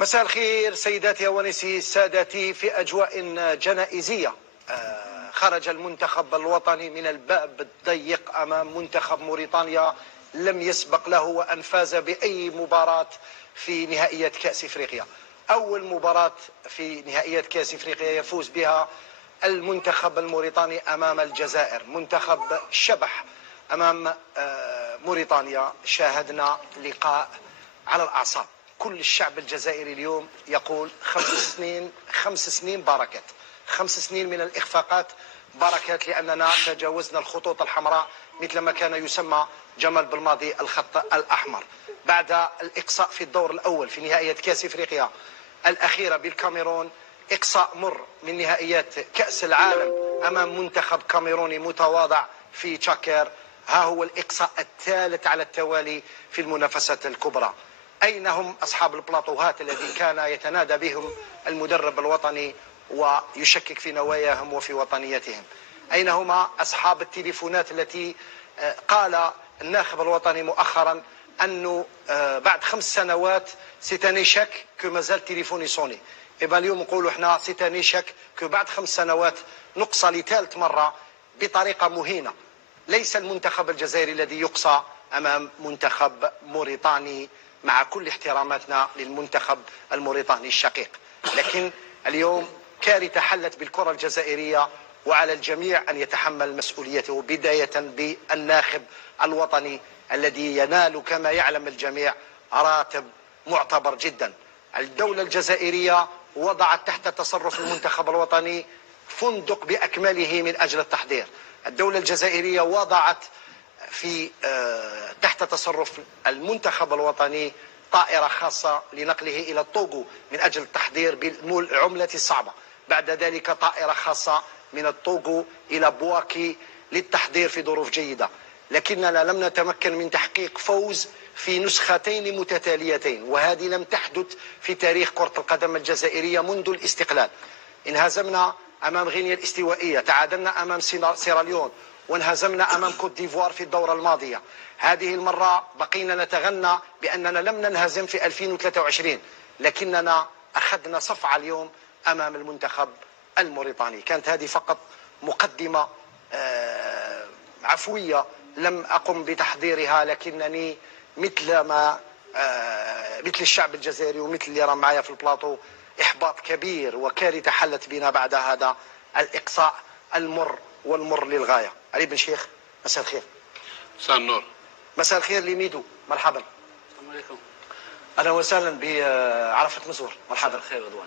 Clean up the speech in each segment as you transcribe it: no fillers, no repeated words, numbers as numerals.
مساء الخير سيداتي ونسي سادتي. في أجواء جنائزية خرج المنتخب الوطني من الباب الضيق أمام منتخب موريتانيا لم يسبق له وأن فاز بأي مباراة في نهائيات كأس إفريقيا. أول مباراة في نهائيات كأس إفريقيا يفوز بها المنتخب الموريتاني أمام الجزائر، منتخب شبح أمام موريتانيا. شاهدنا لقاء على الأعصاب. كل الشعب الجزائري اليوم يقول 5 سنين بركات، 5 سنين من الإخفاقات بركات، لأننا تجاوزنا الخطوط الحمراء مثل ما كان يسمى جمال بالماضي الخط الأحمر. بعد الإقصاء في الدور الأول في نهائيات كأس إفريقيا الأخيرة بالكاميرون، إقصاء مر من نهائيات كأس العالم أمام منتخب كاميروني متواضع في تشاكير، ها هو الإقصاء الثالث على التوالي في المنافسات الكبرى. أين هم أصحاب البلاطوهات الذي كان يتنادى بهم المدرب الوطني ويشكك في نواياهم وفي وطنيتهم؟ أين هما أصحاب التليفونات التي قال الناخب الوطني مؤخرا أنه بعد 5 سنوات سيتاني شك كو مازال تليفوني صوني. إبا اليوم نقولوا احنا سيتاني شك كو بعد 5 سنوات نقصى لثالث مرة بطريقة مهينة. ليس المنتخب الجزائري الذي يقصى أمام منتخب موريتاني، مع كل احتراماتنا للمنتخب الموريتاني الشقيق، لكن اليوم كارثة حلت بالكرة الجزائرية، وعلى الجميع أن يتحمل مسؤوليته، بداية بالناخب الوطني الذي ينال كما يعلم الجميع راتب معتبر جدا. الدولة الجزائرية وضعت تحت تصرف المنتخب الوطني فندق بأكمله من أجل التحضير. الدولة الجزائرية وضعت في تحت تصرف المنتخب الوطني طائرة خاصة لنقله إلى الطوغو من أجل التحضير بالعملة الصعبة. بعد ذلك طائرة خاصة من الطوغو إلى بواكي للتحضير في ظروف جيدة. لكننا لم نتمكن من تحقيق فوز في نسختين متتاليتين، وهذه لم تحدث في تاريخ كرة القدم الجزائرية منذ الاستقلال. انهزمنا أمام غينيا الاستوائية، تعادلنا أمام سيراليون، وانهزمنا أمام كوت ديفوار في الدورة الماضية. هذه المرة بقينا نتغنى بأننا لم ننهزم في 2023، لكننا أخذنا صفعة اليوم أمام المنتخب الموريتاني. كانت هذه فقط مقدمة عفوية لم أقم بتحضيرها، لكنني مثل الشعب الجزائري ومثل اللي راه معايا في البلاطو إحباط كبير وكارثة حلت بنا بعد هذا الإقصاء المر والمر للغاية. علي بن شيخ مساء الخير. مساء النور. مساء الخير لميدو، مرحبا. السلام عليكم. اهلا وسهلا بعرفة مزور، مرحبا. مساء الخير رضوان.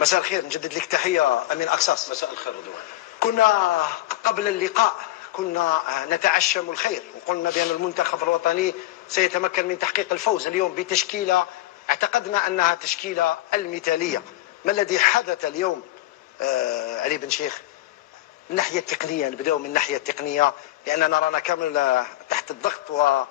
مساء الخير، نجدد لك تحية أمين أقصاص. مساء الخير رضوان. كنا قبل اللقاء كنا نتعشم الخير، وقلنا بأن المنتخب الوطني سيتمكن من تحقيق الفوز اليوم بتشكيلة اعتقدنا أنها تشكيلة المثالية. ما الذي حدث اليوم علي بن شيخ من الناحية التقنية؟ نبدأ من الناحية التقنية لأننا رانا كامل تحت الضغط، و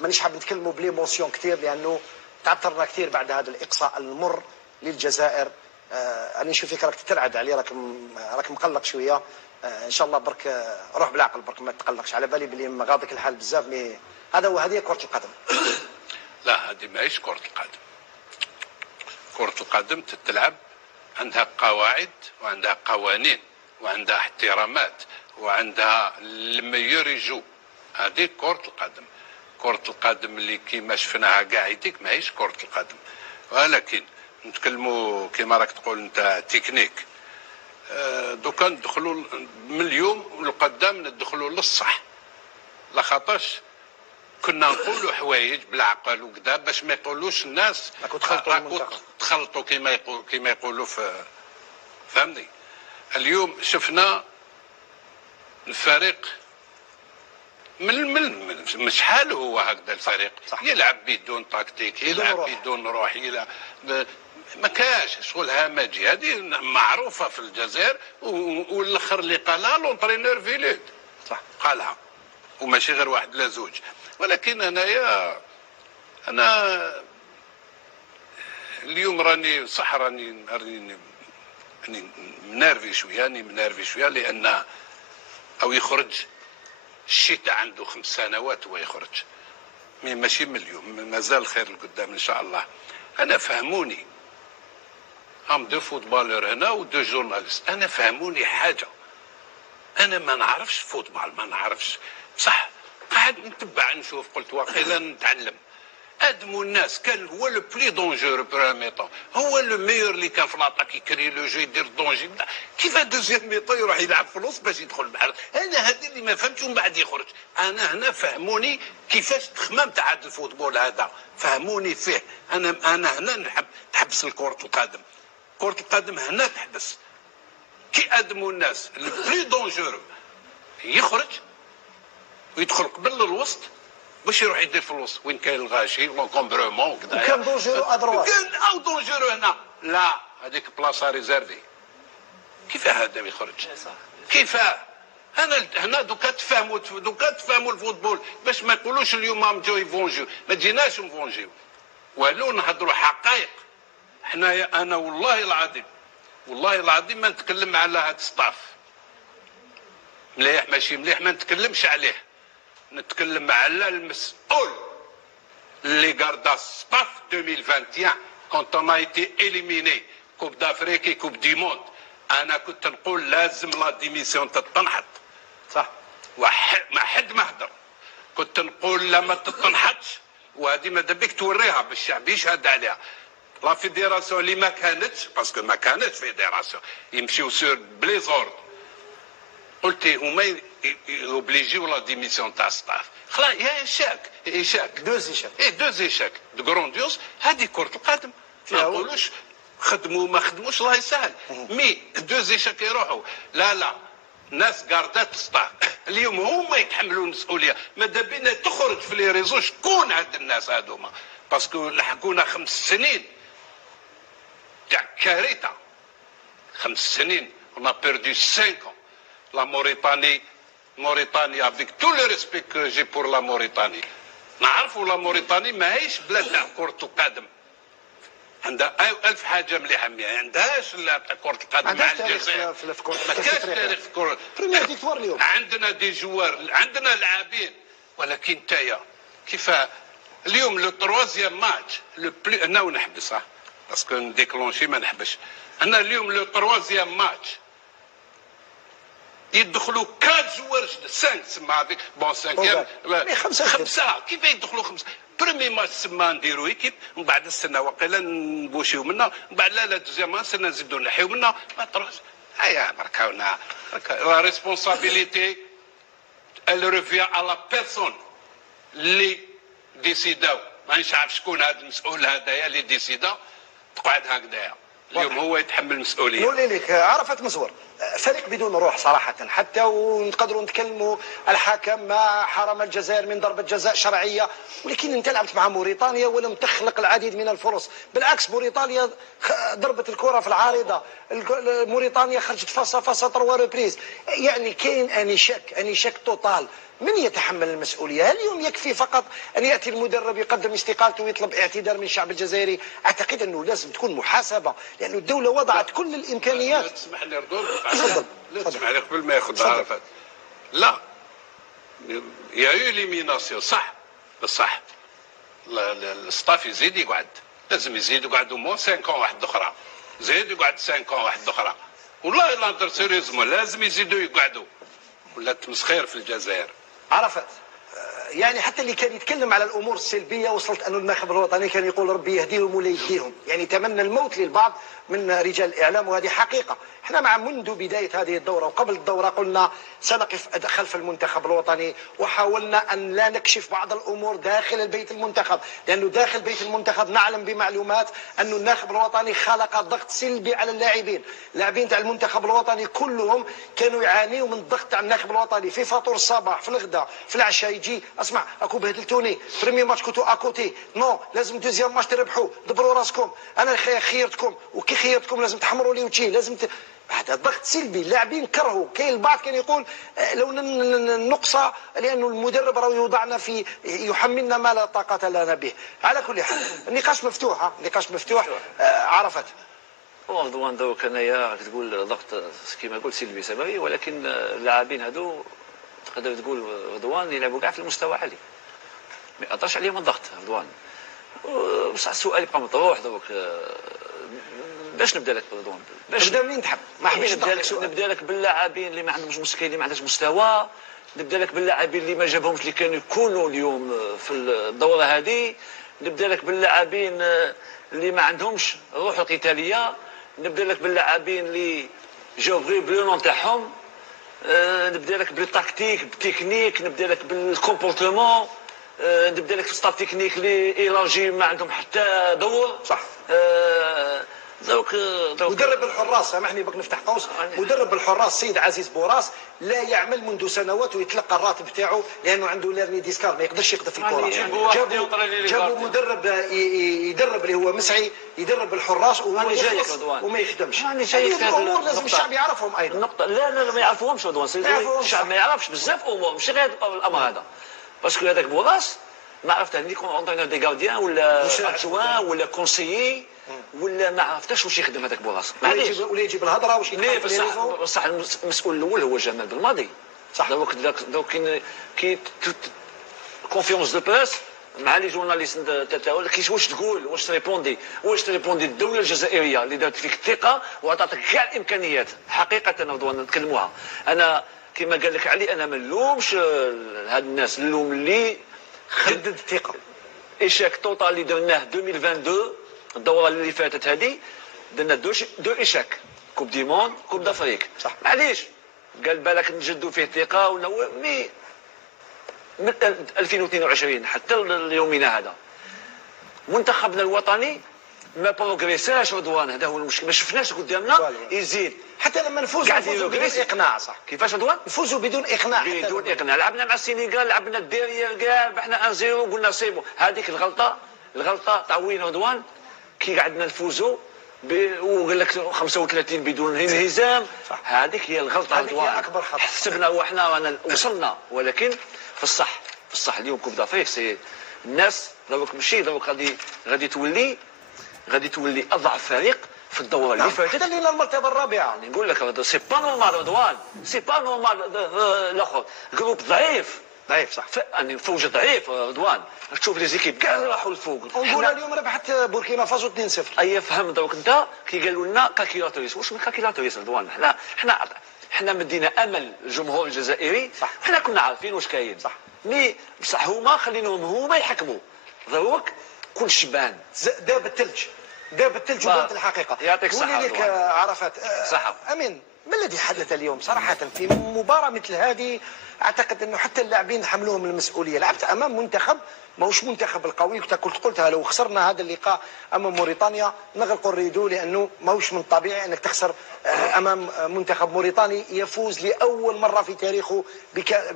مانيش حاب نتكلموا بليموسيون كثير لأنه تعثرنا كثير بعد هذا الإقصاء المر للجزائر. أنا نشوف فيك راك تترعد عليه، راك مقلق شوية. إن شاء الله برك روح بالعقل، برك ما تقلقش. على بالي بلي مغاضك الحال بزاف، مي هذا هو، هذه كرة القدم. لا، هذه ماهيش كرة القدم. كرة القدم تتلعب عندها قواعد وعندها قوانين وعندها احترامات وعندها الميور يجو. هذه كرة القدم. كرة القدم اللي كيما شفناها قاعديك ماهيش كرة القدم. ولكن نتكلموا كيما راك تقول انت تكنيك. دوكا ندخلوا من اليوم لقدام ندخلوا للصح، لخاطرش كنا نقولوا حوايج بالعقل وكذا باش ما يقولوش الناس تخلطوا كيما يقولوا في فهمني. اليوم شفنا الفريق من شحال هو هكذا الفريق صح. يلعب بدون تكتيك، يلعب بدون روح، يلعب ما كاش شغل همجي. هذه معروفه في الجزائر، والاخر اللي قالها لونترينور فيليت صح قالها، وماشي غير واحد لا زوج. ولكن انا اليوم راني صح راني منرفي شويه، لان او يخرج الشتاء عنده 5 سنوات هو يخرج، ماشي من اليوم، مازال الخير القدام ان شاء الله. انا فهموني هم دو فوتبالور هنا ودو جورناليست، انا فهموني حاجه، انا ما نعرفش فوتبال، ما نعرفش بصح قاعد نتبع نشوف، قلت واقيلا نتعلم. ادموا الناس كان هو لو بلي دونجور بريمير ميطون، هو لو ميور اللي كان في لاطاك يكري لو جو يدير دونجي، كيف دوزيام ميطون يروح يلعب في الوسط باش يدخل البحر. انا هذا اللي ما فهمتش ومن بعد يخرج. انا هنا فهموني كيفاش التخمام تاع هذا الفوتبول هذا، فهموني فيه. انا هنا نحب تحبس الكرة القدم، كرة القدم هنا تحبس. كي ادموا الناس البلي دونجور يخرج ويدخل قبل الوسط باش يروح يدير في الوسط وين كاين الغاشي كومبرومون وكذا. وكان دونجورو ادروات، كان او دونجورو هنا، لا هذيك بلاصه ريزيرفي. كيف هذا يخرج؟ كيف انا هنا دوكا تفهموا الفوتبول باش ما يقولوش اليوم راهم جاو يفونجيو، ما جيناش نفونجيو والو، نهضروا حقائق. حنايا انا والله العظيم ما نتكلم على هذا الصطاف مليح ماشي مليح، ما نتكلمش عليه، نتكلم على المسؤول اللي قردا الصطاف 2021 كونت اون ايتي اليميني كوب دافريكي كوب دي موند. انا كنت نقول لازم لا ديميسيون تتنحط، صح، ما حد ما هدر. كنت نقول لا ما تتنحطش، وهذه ماذا بك توريها بالشعب يشهد عليها. لا فيديراسيون اللي ما كانتش، باسكو ما كانتش فيديراسيون، يمشيو سور بليزورد، قلت هما يوبليجيو لا ديميسيون تاع الصطاف. خلاص يا ايشاك دو زيشاك دو غرونديوس. هذه كرة القدم، ما نقولوش خدموا ما خدموش الله يسهل، مي دو زيشاك يروحوا. لا ناس قاردات الصطاف اليوم هما يتحملوا المسؤوليه. ماذا بينا تخرج في لي ريزو شكون هاد الناس هذوما، باسكو لحقونا 5 سنين تاع كارثه، 5 سنين on a perdu 5 ans. La Mauritanie, avec tout le respect que j'ai pour la Mauritanie, نعرفوا لا موريتاني ماهيش بلاد تاع كرة القدم، عندها 1000 حاجة مليحة، ما عندهاش كرة القدم مع الجزائر، ما كاش تاريخ في كرة. عندنا دي جوار، عندنا لاعبين، ولكن تايا كيف اليوم لو تروازيام ماتش لو بلي انا ونحبس صح باسكو نديكلونشي ما نحبش. انا اليوم لو تروازيام ماتش يدخلوا 4 جوار 5 سما هذيك بون 5 كيف يدخلوا 5؟ بريمي ماتش سما نديروا ايكيب، من بعد السنه وقيلا نبوشيو منا، من بعد لا دوزيام ماتش سنه نزيدوا نحيو منا، ما طرش. هيا بركاونا لا ريسبونسابيليتي elle revient à la personne اللي ديسيداو. مانيش عارف شكون هذا المسؤول هذايا اللي ديسيدا، تقعد هكذايا اليوم هو يتحمل المسؤوليه. نقول لك عرفت مزور فريق بدون روح صراحه، حتى ونقدروا نتكلموا الحكم ما حرم الجزائر من ضربه جزاء شرعيه، ولكن انت لعبت مع موريتانيا ولم تخلق العديد من الفرص، بالعكس موريتانيا ضربت الكره في العارضه، موريتانيا خرجت فاصا 3 ريبريز. يعني كاين اني شك توتال. من يتحمل المسؤوليه؟ هل اليوم يكفي فقط ان ياتي المدرب يقدم استقالته ويطلب اعتذار من الشعب الجزائري؟ اعتقد انه لازم تكون محاسبه، لانه الدوله وضعت كل الامكانيات. لا تسمح لي تفضل. لا تسمح لي قبل ما ياخذ عرفات. لا يا ليميناسيون صح بصح الستاف يزيد يقعد، لازم يزيد يقعد مو 5 واحد اخرى، زيد يقعد 5 واحد اخرى، والله لا سيريزمون لازم يزيدوا يقعدوا، ولا تمسخير في الجزائر. عرفت يعني حتى اللي كان يتكلم على الامور السلبيه وصلت انه الناخب الوطني كان يقول ربي يهديهم ولا يهديهم، يعني تمنى الموت للبعض من رجال الاعلام، وهذه حقيقه. احنا مع منذ بدايه هذه الدوره وقبل الدوره قلنا سنقف خلف المنتخب الوطني، وحاولنا ان لا نكشف بعض الامور داخل البيت المنتخب، لانه داخل بيت المنتخب نعلم بمعلومات انه الناخب الوطني خلق ضغط سلبي على اللاعبين تاع المنتخب الوطني كلهم كانوا يعانيوا من الضغط تاع الناخب الوطني، في فطور الصباح، في الغداء، في العشاء، يجي اسمع اكو بهدلتوني بريمي ماتش كنتو اكوتي، نو لازم دوزيام ماتش تربحوا، دبروا راسكم، انا خيرتكم وكي خيرتكم لازم تحمروا لي وجهي، لازم هذا ضغط سلبي. اللاعبين كرهوا، كاين البعض كان يقول لو النقصه لانه المدرب راه يوضعنا في يحملنا ما لا طاقه لنا به. على كل حال النقاش مفتوح، نقاش مفتوح. عرفت رضوان دوك انايا تقول ضغط كما قلت سلبي سببي، ولكن اللاعبين هذو تقدر تقول رضوان يلعبوا كاع في المستوى عالي، ما يأثرش عليهم الضغط رضوان. بصح السؤال يبقى مطروح دروك. باش نبدا لك رضوان؟ باش نبدا منين تحب؟ ما حبيتش نبدا لك باللاعبين اللي ما عندهمش مسكين، اللي ما عندهمش مستوى. نبدا لك باللاعبين اللي ما جابهمش، اللي كانوا يكونوا اليوم في الدوره هذه. نبدا لك باللاعبين اللي ما عندهمش الروح القتاليه. نبدا لك باللاعبين اللي جاو غير بلونون تاعهم. نبدا لك بالتكتيك بالتكنيك. نبدا لك بالكومبورتمون. نبدا لك في ستاف تكنيك اللي ايلاجي ما عندهم حتى دور. صح. دوك مدرب الحراس، سامحني بك نفتح قوس، مدرب الحراس سيد عزيز بوراس لا يعمل منذ سنوات ويتلقى الراتب تاعو لانه عنده ليرني ديسكار، ما يقدرش يقذف الكره. جابوا مدرب يدرب اللي هو مسعي، يدرب الحراس وما يخدمش. هذه امور لازم الشعب يعرفهم ايضا. النقطه لا ما يعرفوهمش رضوان. الشعب ما يعرفش بزاف امور، مش غير الامر هذا. باسكو هذاك بوراس ما عرفت هذيك اونترينور دي غارديان ولا ادجوان ولا كونسيي ولا ما عرفتش واش يخدم هذاك بوراس. ولا يجيب الهضره واش يخدم. بصح المسؤول الاول هو جمال بالماضي. صح. دوك كي كونفيونس دو بريس مع لي جورناليست تاعو واش تقول، واش تريبوندي الدوله الجزائريه اللي دارت فيك الثقه وعطاتك كاع الامكانيات. حقيقه رضوان نتكلموها. انا كما قال لك علي، انا ما نلومش هاد الناس، نلوم اللي خدد الثقه. ايشاك توتال اللي درناه 2022 الدوره اللي فاتت هذه، درنا دو ايشاك، كوب دي موند كوب دافريك. صح. معليش قال بالك نجدوا فيه ثقه مي من 2022 حتى ليومنا هذا منتخبنا الوطني ما بروغريساش رضوان. هذا هو المشكل، ما شفناش قدامنا يزيد. حتى لما نفوزوا بدون اقناع. صح. كيفاش رضوان؟ نفوزوا بدون اقناع. بدون اقناع. لعبنا مع السنغال، لعبنا الديريير كاع، ربحنا 1-0 قلنا سيبو. هذيك الغلطه تاع وين رضوان؟ كي قعدنا نفوزوا وقال لك 35 بدون انهزام. هذيك هي الغلطه رضوان. هذيك اكبر خطا. حسبنا وحنا رانا وصلنا، ولكن في الصح اليوم كوب دافريك سي الناس دروك ماشي دروك غادي تولي اضعف فريق في الدوره اللي فاتت. خلينا المرتبه الرابعه. نقول لك سي با نورمال رضوان، سي با نورمال. الاخر جروب ضعيف صح. يعني فوج ضعيف رضوان. تشوف لي زيكيب كاع راحوا للفوق. نقول اليوم ربحت بوركينا فاسو 2-0. اي فهم دروك انت كي قالوا لنا كالكيلاتوريس. واش من كالكيلاتوريس رضوان؟ احنا مدينا امل الجمهور الجزائري. صح. احنا كنا عارفين واش كاين. صح. مي بصح هما يحكموا دروك كل شبان. داب الثلج وبانت الحقيقه. يعطيك الصحه. ولي لك عرفات صحه. امين. ما الذي حدث اليوم صراحه في مباراه مثل هذه؟ اعتقد انه حتى اللاعبين حملوهم المسؤوليه. لعبت امام منتخب ماهوش منتخب القوي. قلتها لو خسرنا هذا اللقاء امام موريتانيا نغلقوا الريدو، لانه ماهوش من الطبيعي انك تخسر امام منتخب موريتاني يفوز لاول مره في تاريخه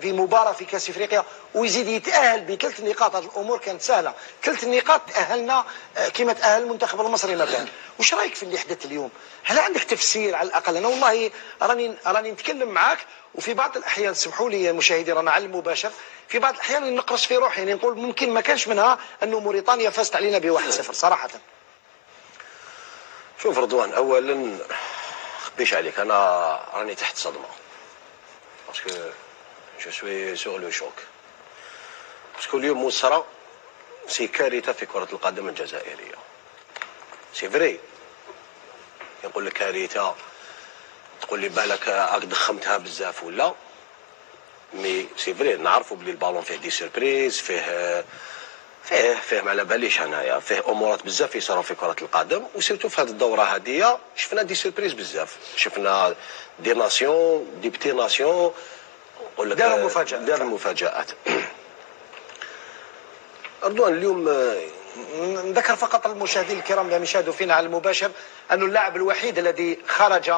في مباراه في كاس افريقيا ويزيد يتاهل ب3 نقاط. هذه الامور كانت سهله. 3 نقاط تاهلنا كما تاهل المنتخب المصري مثلا. وش رايك في اللي حدث اليوم؟ هل عندك تفسير على الاقل؟ انا والله راني نتكلم معاك، وفي بعض الاحيان سمحوا لي المشاهدين رانا على المباشر، في بعض الاحيان نقرص في روحي، يعني نقول ممكن ما كانش منها انه موريتانيا فازت علينا ب1-0 صراحه. شوف رضوان، اولا خبيش عليك انا راني تحت صدمه باسكو جو سوي سور لو شوك. باسكو اليوم مصر سي كارثه في كره القدم الجزائريه. سي فري يقول لك كارثه، تقول لي بالك راك ضخمتها بزاف ولا مي سي فري. نعرفوا بلي البالون فيه دي سيربريز، فيه ما على باليش انايا، فيه امورات بزاف يصيروا في كره القدم، وسيرتو في هذه الدوره هذه شفنا دي سيربريز بزاف. شفنا دي ناسيون دي بتي ناسيون نقول لك داروا مفاجات. رضوان اليوم نذكر فقط المشاهدين الكرام اللي يشاهدوا فينا على المباشر أنه اللاعب الوحيد الذي خرج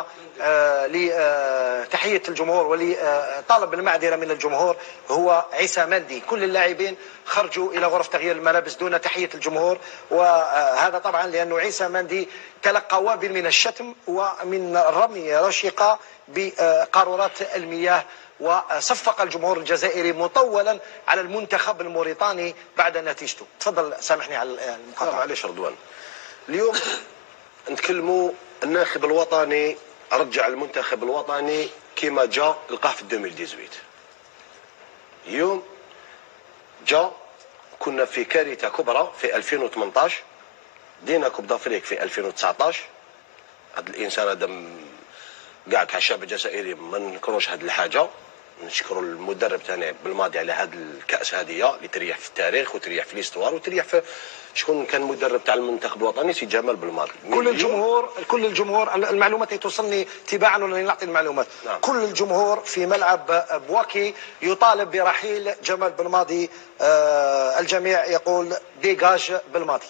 لتحية الجمهور ولطلب المعذرة من الجمهور هو عيسى مندي. كل اللاعبين خرجوا إلى غرف تغيير الملابس دون تحية الجمهور، وهذا طبعا لأنه عيسى مندي تلقى وابل من الشتم ومن الرمي رشقة بقارورات المياه، وصفق الجمهور الجزائري مطولا على المنتخب الموريتاني بعد نتيجته. تفضل سامحني على المقاطعة. معليش رضوان، اليوم نتكلموا الناخب الوطني رجع المنتخب الوطني كما جا لقاه في 2018. اليوم جا كنا في كارثه كبرى في 2018، دينا كوب دافريك في 2019. هذا الانسان هذا كاع الشعب الجزائري ما نكروش هذه الحاجه. نشكروا المدرب تاعنا بالماضي على هذه الكاس هذه اللي تريح في التاريخ وتريح في ليستوار وتريح في شكون كان مدرب تاع المنتخب الوطني، سي جمال بالماضي. كل الجمهور المعلومات اللي توصلني تباعا ولا نعطي المعلومات. نعم. كل الجمهور في ملعب بواكي يطالب برحيل جمال بالماضي. الجميع يقول ديجاج بالماضي.